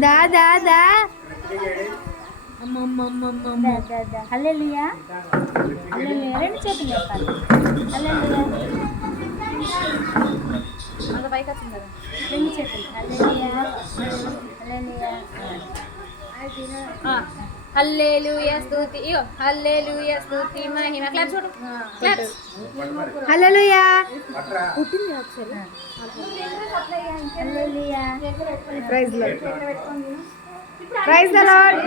దా దా దా. హల్లెలూయా. హల్లెలూయా. రెండు చేతులు చెప్పాలి. హల్లెలూయా. అంత పైకి వచ్చింది కదా. రెండు చేతులు. హల్లెలూయా. హల్లెలూయా. హల్లెలూయా స్తుతి ఇగో హల్లెలూయా స్తుతి మహిమ. క్లాప్స్ కొట్టు క్లాప్స్ హల్లెలూయా. పుట్టింది ఒకసారి. Hallelujah. Praise Lord praise the Lord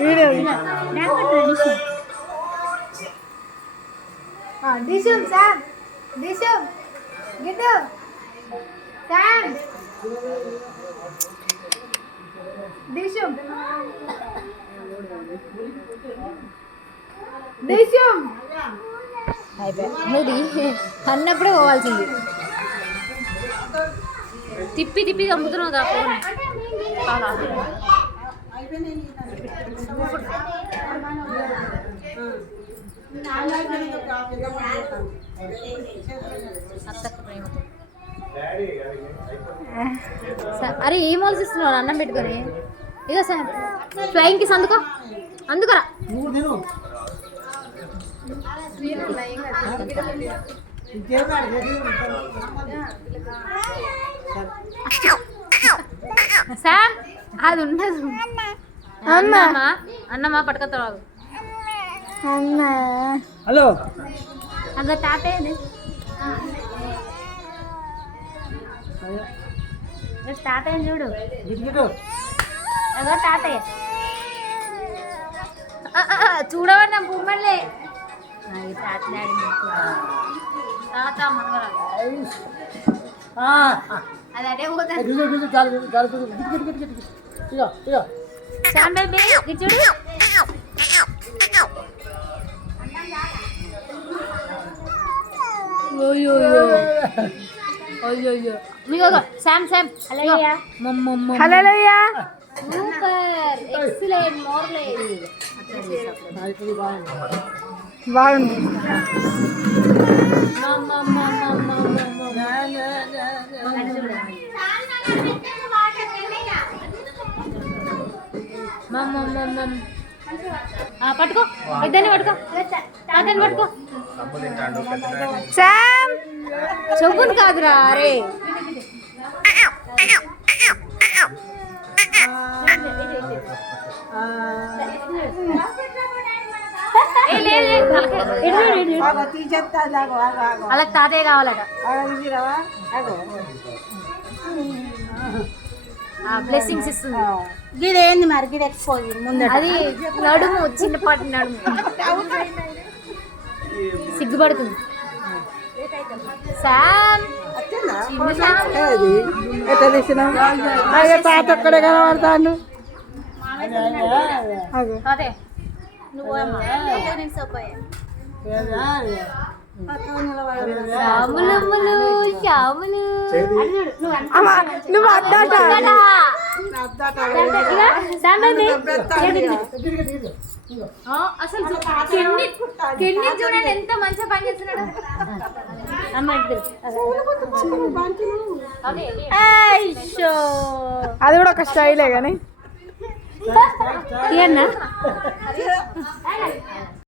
video dishoom సామ్ డిషుమ్ గిడ్డు సామ్ డిషుమ్ నువ్వు అన్నప్పుడే పోవాల్సింది. తిప్పి తిప్పి ఫోన్. అత్తకు ప్రేమతో స- అరే ఏం ఆలోచిస్తున్నావు? అన్నం పెట్టుకొని? ఇక సార్ ఫ్లయింగ్ కిస్ అందుకో. అందుకరా. సామ్ అది ఉండదు. అన్నమా అన్నమా పట్టుకొస్తావు అమ్మా హలో. అగ్గ తాతయ్యది. తాతయ్య చూడు గిట్టు అగో తాతయ్య చూడవన్నా బొమ్మలే తాత తాత మనవరాలు అది అదే పోతుంది చాలు చాలు శామ్ మీకు శామ్ శామ్. హల్లెలూయా మమ్మ హల్లెలూయా సూపర్. ఎక్సలెంట్. నాయకుడు బాగుంది. పట్టుకో. ఇద్దరిని పట్టుకో. పట్టుకో. సామ్ చెప్పును కాదురా అరే అలా తాతయ్య కావాలట బ్లెస్సింగ్స్ ఇస్తుంది గిదేంది మరి గిడ ఎక్స్పోజ్ ముందట అది నడుము చిన్నపాటి నడుము సిగ్గుపడుతుంది ఎట్లా తీసినావు అదే తాత ఒక్కడే నువ్వు అద్దాట. ఆ, అసలు చూడండి ఎంత మంచిగా పని చేస్తున్నాడు. అదే, కూడా ఒక స్టైలే కానీ.